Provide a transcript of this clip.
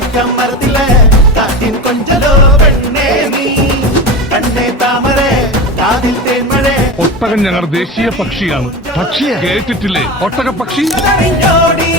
വായിക്കമർത്തിലെ കാറ്റിൻ കൊഞ്ചലോ പെണ്ണേ നീ കണ്ണേ താമരേ കാതിൽ തേന്മഴേ. ഒട്ടകം ഞങ്ങളുടെ ദേശീയ പക്ഷിയാണ്. പക്ഷിയാ? കേട്ടിട്ടില്ലേ ഒട്ടക പക്ഷി? ജോടി